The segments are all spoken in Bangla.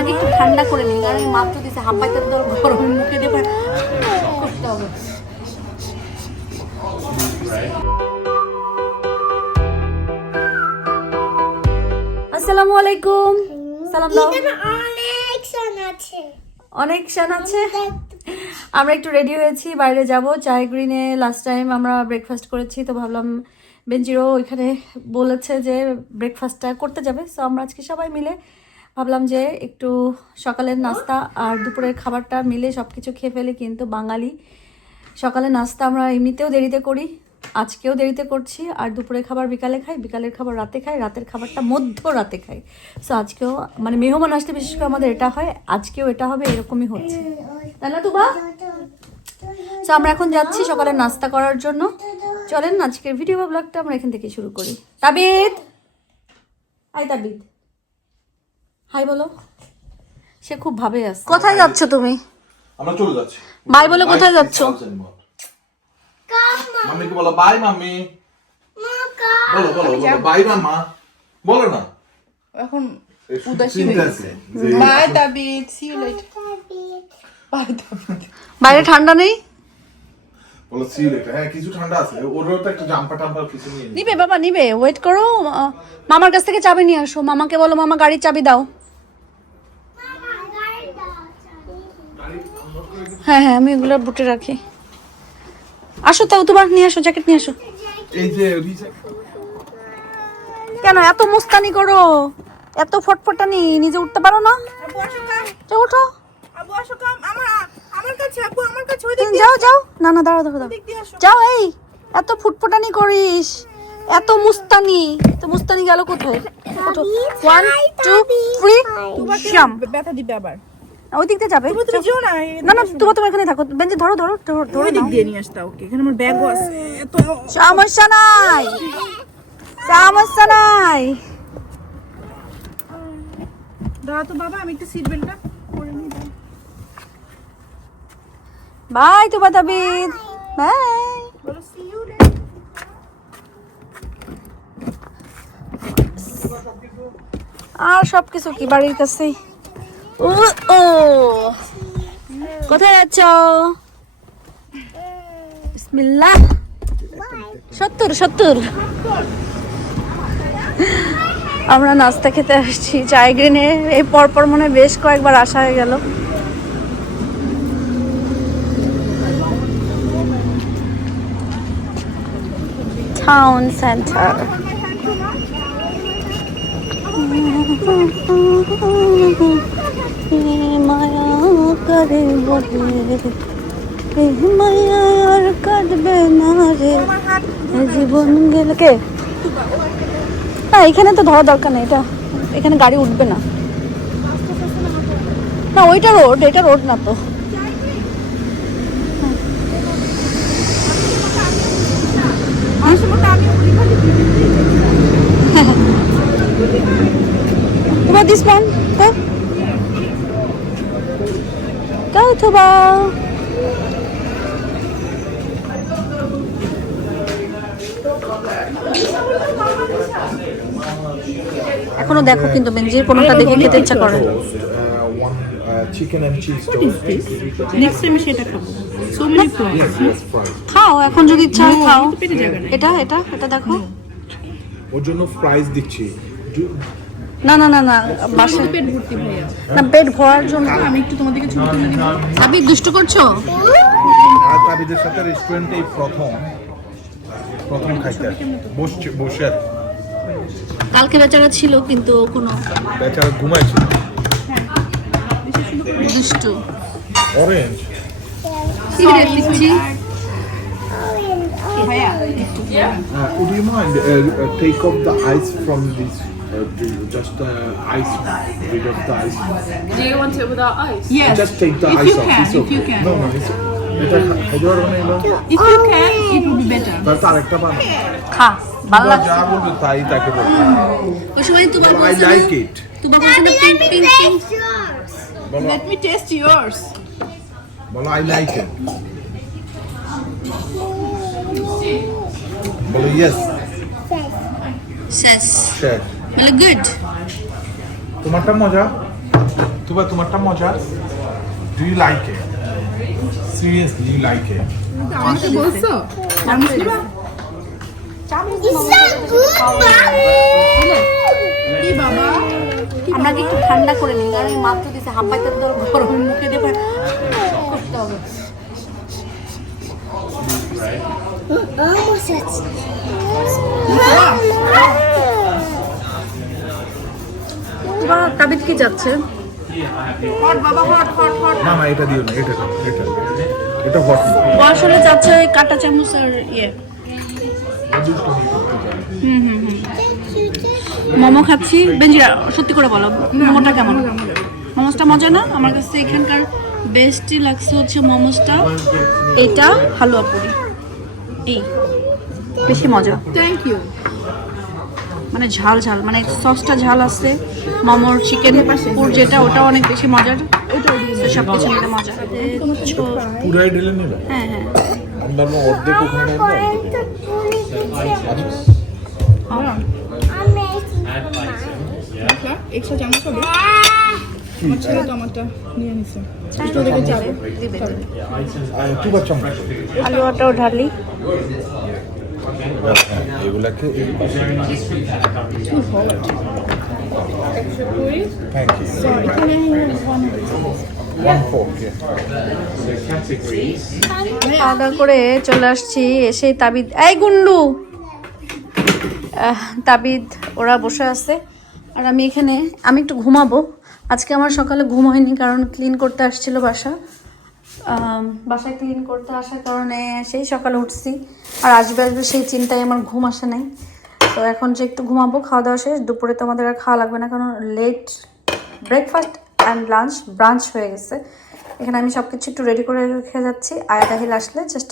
আগে একটু ঠান্ডা করে নিই কারণ এই মাত্র দিছে হাঁপাইতে তো গরম মুখে দিয়ে করতে হবে। আসসালামু আলাইকুম। সালাম দাও। অনেক সন আছে। অনেক শান আছে? আমরা একটু রেডি হয়েছি বাইরে যাব। চায় গ্রিনে লাস্ট টাইম আমরা ব্রেকফাস্ট করেছি তো ভাবলাম বেঞ্জিরো ওইখানে বলেছে যে ব্রেকফাস্টটা করতে যাবে। সো আমরা আজকে সবাই মিলে ভাবলাম যে একটু সকালের নাস্তা আর দুপুরের খাবারটা মিলে সব কিছু খেয়ে ফেলি, কিন্তু বাঙালি। সকালে নাস্তা আমরা এমনিতেও দেরিতে করি, আজকেও দেরিতে করছি। আর দুপুরের খাবার বিকালে খাই, বিকালের খাবার রাতে খাই, রাতের খাবারটা মধ্য রাতে খাই। সো আজকেও মানে মেহমান আসলে বিশেষ করে আমাদের এটা হয়, আজকেও এটা হবে, এরকমই হচ্ছে। তাই না, তুবা? সো আমরা এখন যাচ্ছি সকালে নাস্তা করার জন্য। চলেন, আজকের ভিডিও ব্লগটা আমরা এখান থেকে শুরু করি। তাবিদ আই তাবিদ হাই বলো। সে খুব ভাবে আছে কোথায় যাচ্ছ তুমি? আমরা চলে যাচ্ছি। বাই বলে কোথায় যাচ্ছ? মাম্মিকে বলো বাই মাম্মি। বলো বলো বলো বাই মাম্মা। বলো না। এখন উদাসী হয়ে গেছে। By দাবিদ C you later by দাবিদ বাইরে ঠান্ডা নেই? বলো সি লেটার হ্যাঁ কিছু ঠান্ডা আছে। ওরও তো একটা জাম্পার টাম্পার কিছু নিয়ে নিবে বাবা নিবে। ওয়েট করো। মামার কাছ থেকে চাবি নিয়ে আসো। মামাকে বলো মামা গাড়ির চাবি দাও। হ্যাঁ হ্যাঁ আমি এগুলো বুটে রাখি। আসো তাও তোমার নিয়ে আসো জ্যাকেট নিয়ে আসো। এই যে কেন এত মুস্তানি করো? এত ফটফটানি নিজে উঠতে পারো না? আবু কাম। তো উঠো। আবু কাম। আমার আমার কাছে আবু আমার কাছে ওই তুমি যাও যাও। না না দিয়ে আসো। যাও এই এত ফুটফুটানি করিস। এত মুস্তানি। তো মুস্তানি গেল কোথায়? ওয়ান টু থ্রি জাম্প ব্যথা দিবে আবার। ওই দিক দিয়ে যাবে। তুমি তুমি যেও। না না না তোমার তোমার এখানে থাকো। বেঞ্চে ধরো ধরো ধরো দিক দিয়ে নিয়ে আসতা ওকে এখানে আমার ব্যাগও আছে। এত সমস্যা নাই। সমস্যা নাই। দাঁড়া তো বাবা আমি একটু সিট বেল্টটা পরে নিই বাই তো বাতাবিদ বাই বলো সি ইউ আর সব কিছু কি বাড়ির কাছেই? ও ও কোথায় যাচ্ছ? বিসমিল্লাহ। সত্তর সত্তর। আমরা নাস্তা খেতে আসছি। চায় গ্রিনে এই পরপর মনে বেশ কয়েকবার আসা হয়ে গেল। টাউন সেন্টার মায়া করে বলে এই মায়া আর কাটবে না রে। জীবন গেল কে? না, এখানে তো ধরা দরকার নেই, এটা এখানে গাড়ি উঠবে না। না, ওইটা রোড এটা রোড না তো What this one? Go. এখনও দেখো কিন্তু বেঞ্জির কোনোটা দেখে খেতে ইচ্ছা করে. খাও এখন যদি ইচ্ছা হয় খাও। পেটে জায়গা নেই। এটা এটা এটা দেখো। ওর জন্য ফ্রাইজ দিচ্ছি। না না না না বাসায় পেট ভর্তি ভাইয়া। না পেট ভরার জন্য আমি একটু তোমাদেরকে ছবি তুলে দিব আবি দুষ্ট করছ? আর তাবিদের সাথে রেস্টুরেন্টেই প্রথম। প্রথম খাইতে। বসছে বসে কালকে বেচারা ছিল কিন্তু ও কোনো বেচারা ঘুমাইছিল দুষ্টু। অরেঞ্জ সিগারেট দিচ্ছি। ভাইয়া? Uh, would you mind uh, uh, take off the ice from this? Uh, just uh, ice, rid of the ice. Do you want it without ice? Yes Just take the If ice you off. can, it's if okay. you can. No, no, it's এটা খাইতে পারব না এগুলো if you can eat will be better তার তো আরেকটা বানাবো খা ভালো লাগছে। যা বলবে তাই তাকে বলবে। ওই সময় তোমার আই লাইক ইট তোমার বলছে না পিঙ্ক পিঙ্ক পিঙ্ক বলো। আই লাইক ইট বলো ইয়েস শেষ শেষ মানে গুড তোমারটা মজা? তুবা তোমারটা মজা? Do you like it seriously you like it আমাকে বলছো? বাবা? আমরা কি একটু ঠান্ডা করে নিই? কারণ মাত্র দিছে হাঁপাইতে তো গরম মুখে দেবে। করতে হবে। Almost তোমার তাবিদ কি যাচ্ছে? হট বাবা হট হট হট। না না এটা দিও না এটা এটা এটা হট বয়স হলে যাচ্ছে ওই কাটা চামচ আর ইয়ে। মোমো খাচ্ছি। বেঞ্জিরা সত্যি করে বলো মোমোটা কেমন? মোমোসটা মজা না? আমার কাছে এখানকার বেস্টই লাগছে হচ্ছে মোমোসটা। এটা হালুয়া পুরি। এই বেশি মজা। থ্যাংক ইউ মানে ঝাল ঝাল মানে সসটা ঝাল আছে মোমোর চিকেন পুর যেটা ওটা অনেক বেশি মজার। সব কিছু মিলে মজা। পুরাই ঢেলে নেবে হ্যাঁ হ্যাঁ। অর্ধেক ওখানে রাখব চামচ হবে আমার ছেলে তো আমারটা নিয়ে নিছে ঢালি এগুলাকে দাওয়া করে চলে আসছি, এসে তাবিদ, এই গুন্ডু! তাবিদ, ওরা বসে আছে, আর আমি এখানে, আমি একটু ঘুমাবো। আজকে আমার সকালে ঘুম হয়নি, কারণ ক্লিন করতে আসছিল বাসা। বাসায় ক্লিন করতে আসার কারণে সেই সকালে উঠছি। আর আসবে আসবে সেই চিন্তায় আমার ঘুম আসে নাই। তো এখন যে একটু ঘুমাবো, খাওয়া দাওয়া শেষ, দুপুরে তো আমাদের আর খাওয়া লাগবে না, কারণ late breakfast and lunch brunch হয়ে গেছে। এখানে আমি সব কিছু একটু রেডি করে রেখে যাচ্ছি। আয়া দাহিল আসলে জাস্ট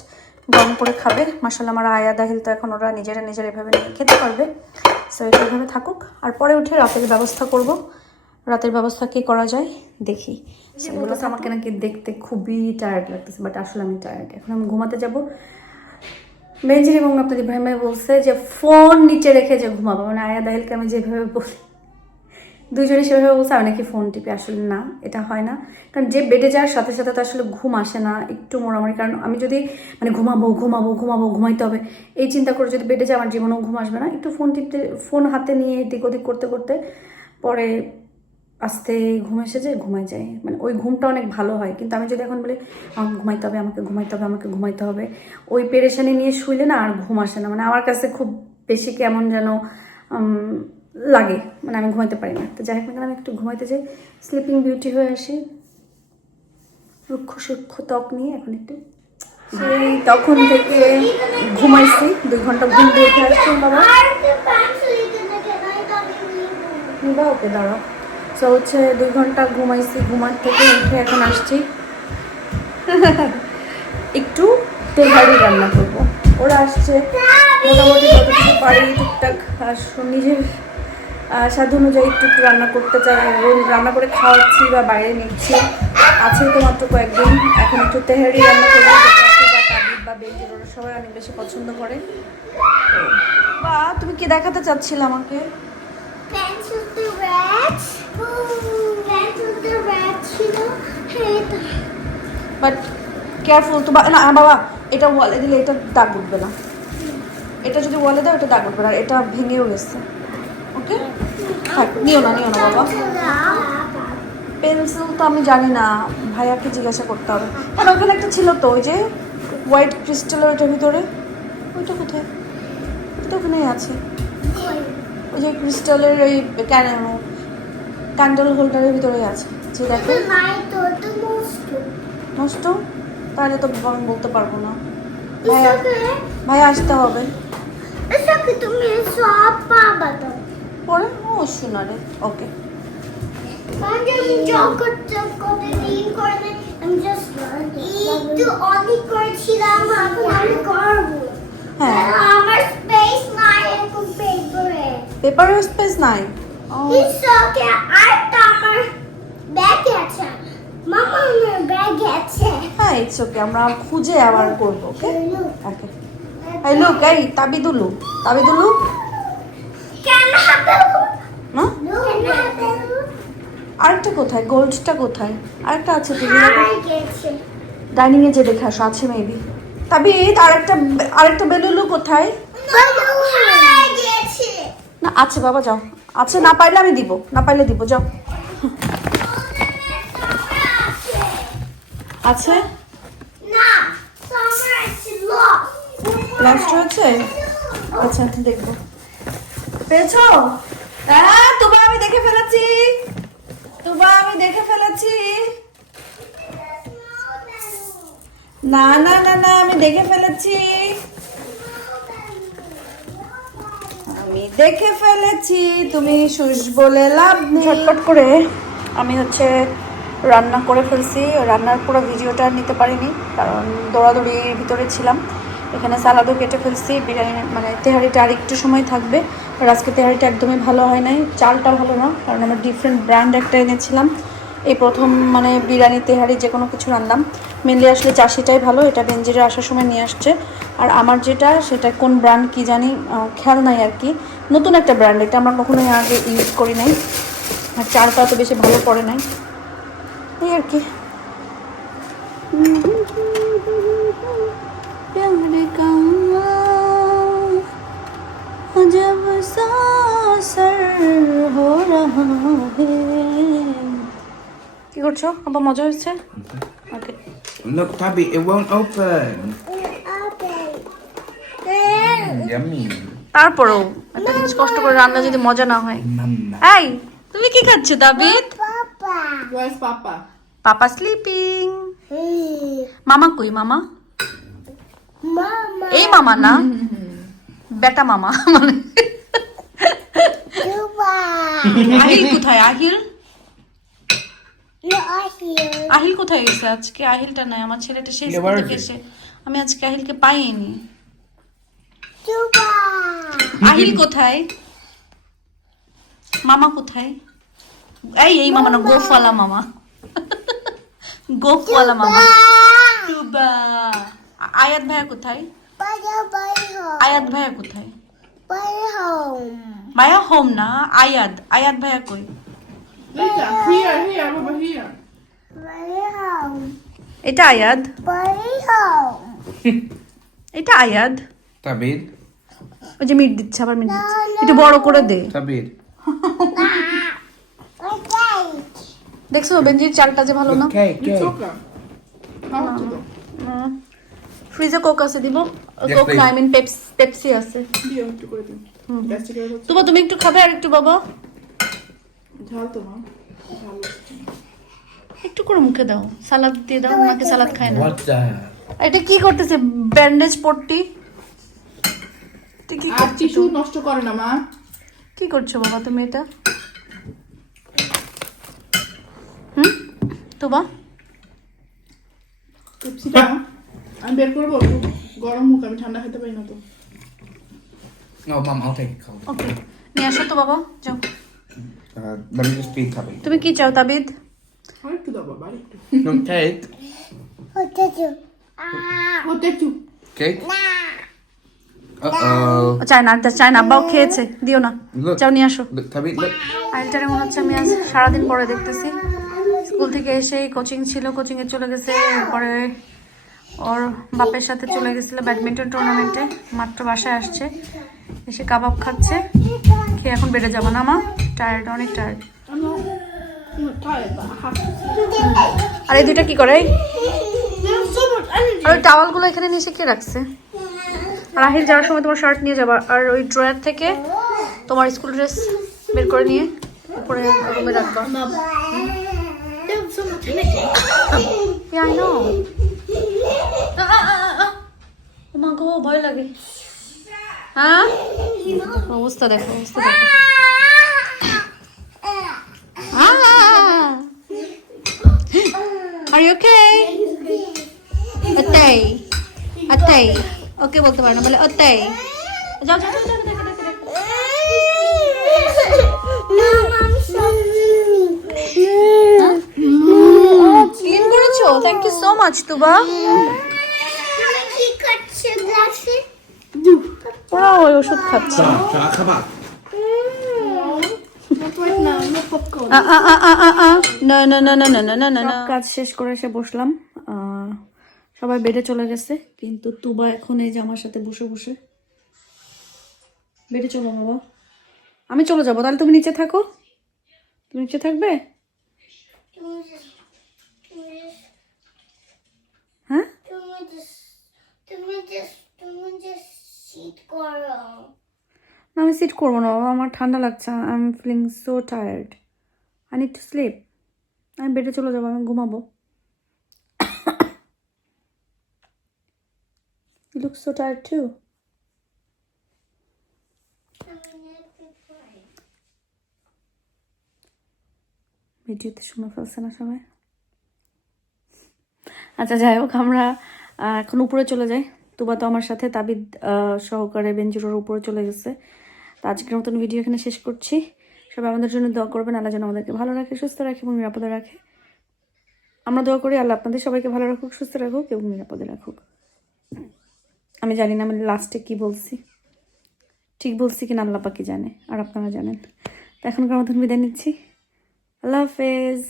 গরম করে খাবে। মাসাল্লাহ আমার আয়া দাহিল তো এখন ওরা নিজেরা নিজেরা এভাবে নিয়ে খেতে পারবে। সো এটা এভাবে থাকুক। আর পরে উঠে রাতের ব্যবস্থা করব। রাতের ব্যবস্থা কি করা যায়? দেখি। আমাকে নাকি দেখতে খুবই টায়ার্ড লাগতেছে বাট আসলে আমি টায়ার্ড এখন আমি ঘুমাতে যাব। বেঞ্জির এবং আপনাদের ইব্রাহিম ভাই বলছে যে ফোন নিচে রেখে যে ঘুমাবো। মানে আয়া দাহিলকে আমি যেভাবে বলি দুজনে সেভাবে বলছে, আমি নাকি ফোন টিপে আসলে না, এটা হয় না। কারণ যে বেডে যাওয়ার সাথে সাথে তো আসলে ঘুম আসে না, একটু মোড়ামুড়ি। কারণ আমি যদি মানে ঘুমাবো ঘুমাবো ঘুমাবো, ঘুমাইতে হবে, এই চিন্তা করে যদি বেডে আমার জীবনেও ঘুম আসবে না। একটু ফোন টিপতে ফোন হাতে নিয়ে এদিক ওদিক করতে করতে, পরে আস্তে ঘুম এসে যায় ঘুমাই যায়। মানে ওই ঘুমটা অনেক ভালো হয়। কিন্তু আমি যদি এখন বলি আমাকে ঘুমাইতে হবে আমাকে ঘুমাইতে হবে আমাকে ঘুমাইতে হবে ওই পেরেশানি নিয়ে শুইলে না আর ঘুম আসে না। মানে আমার কাছে খুব বেশি কেমন যেন লাগে। মানে আমি ঘুমাইতে পারি না। তো যাই হোক আমি একটু ঘুমাইতে যাই। স্লিপিং বিউটি হয়ে আসি। রুক্ষ সূক্ষ্ম ত্বক নিয়ে এখন একটু সেই তখন থেকে ঘুমাইছি। দুই ঘণ্টা ঘুম দিয়ে উঠে আসছি বাবা। বা ওকে দাঁড়াও। সো হচ্ছে দুই ঘণ্টা ঘুমাইছি ঘুমার থেকে উঠে এখন আসছি। একটু তেহারি রান্না করব। ওরা আসছে মোটামুটি যতটুকু পারি টুকটাক আর নিজের স্বাদ অনুযায়ী একটু একটু রান্না করতে চাই। রান্না করে খাওয়াচ্ছি বা বাইরে নিচ্ছি। আছে তো মাত্র কয়েকদিন এখন একটু তেহারি রান্না করব। বা তাবিদ বা বেঞ্জির ওরা সবাই অনেক বেশি পছন্দ করে। বা তুমি কি দেখাতে চাচ্ছিলে আমাকে? বাট কেয়ারফুল তো না বাবা, এটা ওয়ালে দিলে এটা দাগ উঠবে না। এটা যদি ওয়ালে দাও, এটা দাগ উঠবে না এটা ভেঙেও গেছে। ওকে থাক, নিও না নিও না, বাবা। পেন্সিল তো আমি জানি না, ভাইয়াকে জিজ্ঞাসা করতে হবে। কারণ ওখানে একটা ছিল তো, ওই যে হোয়াইট ক্রিস্টালের ওইটার ভিতরে। ওইটা কোথায়? ওটা ওখানেই আছে। ওই যে ক্রিস্টালের ওই ক্যান্ডেল হোল্ডারের ভিতরেই আছে। যে দেখো নষ্ট। তাহলে তো আমি বলতে পারব না। ভাইয়া ভাইয়া আসতে হবে। তুমি? সব পাবা তো। পরে? ও শোনা রে ওকে পেপারের স্পেস নাই? It's okay. আর আমার ব্যাগ আছে মামা আমার ব্যাগ আছে হ্যাঁ ইটস ওকে আমরা খুঁজে আবার করব ওকে. ওকে এই লুক এই তাবিদুলু তাবিদুলু? কেন না আরেকটা কোথায়? গোল্ডটা কোথায়? আরেকটা আছে ডাইনিং এ যে দেখে আসো আছে মেবি তবে আরেকটা আরেকটা বেলুলু কোথায়? না আছে বাবা যাও। আছে না পাইলে আমি দিব। না পাইলে দিব, যাও। আছে? লাস্ট হয়েছে? আচ্ছা দেখব। পেয়েছ? হ্যাঁ তুবা আমি দেখে ফেলেছি। তুবা আমি দেখে ফেলেছি। না না না না, আমি দেখে ফেলেছি। আমি দেখে ফেলেছি, তুমি সুস বলে লাভ। ঝটপট করে আমি হচ্ছে রান্না করে ফেলছি। রান্নার পুরো ভিডিওটা নিতে পারিনি, কারণ দৌড়াদৌড়ির ভিতরে ছিলাম। এখানে সালাদও কেটে ফেলছি, বিরিয়ানি মানে তেহারিটা আর একটু সময় থাকবে। আর আজকে তেহারিটা একদমই ভালো হয় নাই চালটা ভালো না, কারণ আমরা ডিফারেন্ট ব্র্যান্ড একটা এনেছিলাম। এই প্রথম মানে বিরিয়ানি তেহারি যে কোনো কিছু রান্নাম মেনলি আসলে চাষিটাই ভালো এটা বেঞ্জিরে আসার সময় নিয়ে আসছে আর আমার যেটা সেটা কোন ব্র্যান্ড কি জানি আহ, খেয়াল নাই আর কি নতুন একটা ব্র্যান্ড এটা আমরা কখনোই আগে ইউজ করি নাই আর চালটা তো বেশি ভালো পড়ে নাই এই আর কি प्यार का जब सासर हो रहा है কি করছো আবার মজা হচ্ছে ওকে Look, Tabby, it won't open. Yummy. তারপরেও একটা জিনিস কষ্ট করে রান্না যদি মজা না হয়। এই তুমি কি খাচ্ছ দাবিদ পাপা স্লিপিং মামা কই মামা? মামা এই মামা না? বেটা মামা মানে। আহিল কোথায় আহিল? আহিল আহিল কোথায় গেছে? আজকে আহিলটা নাই আমার ছেলেটা সেই স্কুল থেকে এসে আমি আজকে আহিলকে পাইনি। আহিল কোথায়? মামা কোথায়? এই এই মামা না গোফওয়ালা মামা। গোফওয়ালা মামা। টুবা আয়াত ভাইয়া কোথায়? আয়াত ভাইয়া কোথায়? ভাইয়া হোম না আয়াদ আয়াত ভাইয়া কই? Later. Here, here, over here. Bye home এটা আয়াদ এটা. ওই যে মিট দিচ্ছে আবার মিট দিচ্ছে একটু বড় করে দে. ওকে দেখছ বেঞ্জির চালটা যে ভালো না It's okay. How ফ্রিজে কোক আছে দিব Yes, Coke please. I mean Pepsi আছে দিয়ে একটু করে দিন। গ্যাস থেকে বের হচ্ছে। তোমা তুমি একটু খাবে আর একটু বাবা? ঝাল তো মা একটু করে মুখে দাও। সালাদ দিয়ে দাও ওনাকে সালাদ খায় না। এটা কি করতেছে? ব্যান্ডেজ পট্টি? কি আর টিস্যু নষ্ট করে না মা। কি করছ বাবা তুমি এটা? হুম? তোবা? পেপসিটা আমি বের করব? গরম মুখ আমি ঠান্ডা খেতে পারি না তো। it ওকে। নিয়ে আসো তো বাবা যাও। Let me just feed Tabby. তুমি কি চাও তাবিদ দাও বাবা No, cake. ওকে ও দেখছু Cake? Uh-oh. ও, চায় না আরেকটা চায় না আব্বাও খেয়েছে দিও না Look. যাও নিয়ে আসো look. আরেকটারে মনে হচ্ছে আমি আজ সারাদিন পরে দেখতেছি স্কুল থেকে এসেই কোচিং ছিল কোচিংয়ে চলে গেছে পরে ওর বাপের সাথে চলে গেছিল ব্যাডমিন্টন টুর্নামেন্টে মাত্র বাসায় আসছে এসে কাবাব খাচ্ছে খেয়ে এখন বেড়ে যাব না মা টায়ার্ড অনেক টায়ার্ড আর এই দুইটা কি করে? আর ওই টাওয়ালগুলো এখানে নিয়ে কে রাখছে? আর আহিল যাওয়ার সময় তোমার শার্ট নিয়ে যাবা। আর ওই ড্রয়ার থেকে তোমার স্কুল ড্রেস বের করে নিয়ে উপরে রুমে রাখবা. মা গো ভয় লাগে। হ্যাঁ? অবস্থা দেখো অবস্থা দেখো। আর ইউ ওকে অতই অতই ওকে বলতে পারো না বলে অতই যাও যাও যাও যাও, দেখো, দেখো, দেখো। ক্লিন করেছ? Thank you so much Tuba গ্লাসে ওরা না না না না না না না না না কাজ শেষ করে এসে বসলাম। আহ, সবাই বেডে চলে গেছে কিন্তু তুবা এখন এই যে আমার সাথে বসে বসে। বেডে চলো বাবা। আমি চলে যাব তাহলে তুমি নিচে থাকো। তুমি নিচে থাকবে তুমি just- তুমি just- হ্যাঁ তুমি just- তুমি just- তুমি just শীত করো না আমি সিট করব না, বাবা, আমার ঠান্ডা লাগছে I am feeling so tired I need to sleep আমি বেডে চলে যাব, আমি ঘুমাবো। Look so tired too. ভিডিওতে শুনে ফেলছে না সবাই। আচ্ছা যাই হোক, আমরা এখন উপরে চলে যাই। তুবা তো আমার সাথে, তাবিদ সহকারে বেঞ্জুরোর উপরে চলে গেছে। তো আজকের মতন ভিডিও এখানে শেষ করছি। সবাই আমাদের জন্য দোয়া করবেন, আল্লাহ যেন আমাদেরকে ভালো রাখে, সুস্থ রাখে এবং নিরাপদে রাখে। আমরা দোয়া করি আল্লাহ আপনাদের সবাইকে ভালো রাখুক, সুস্থ রাখুক এবং নিরাপদে রাখুক। আমি জানি না আমি লাস্টে কি বলছি। ঠিক বলছি কিনা আল্লাহ পাকি জানে, আর আপনারা জানেন। তো এখনকার মতন বিদায় নিচ্ছি। আল্লাহ হাফেজ।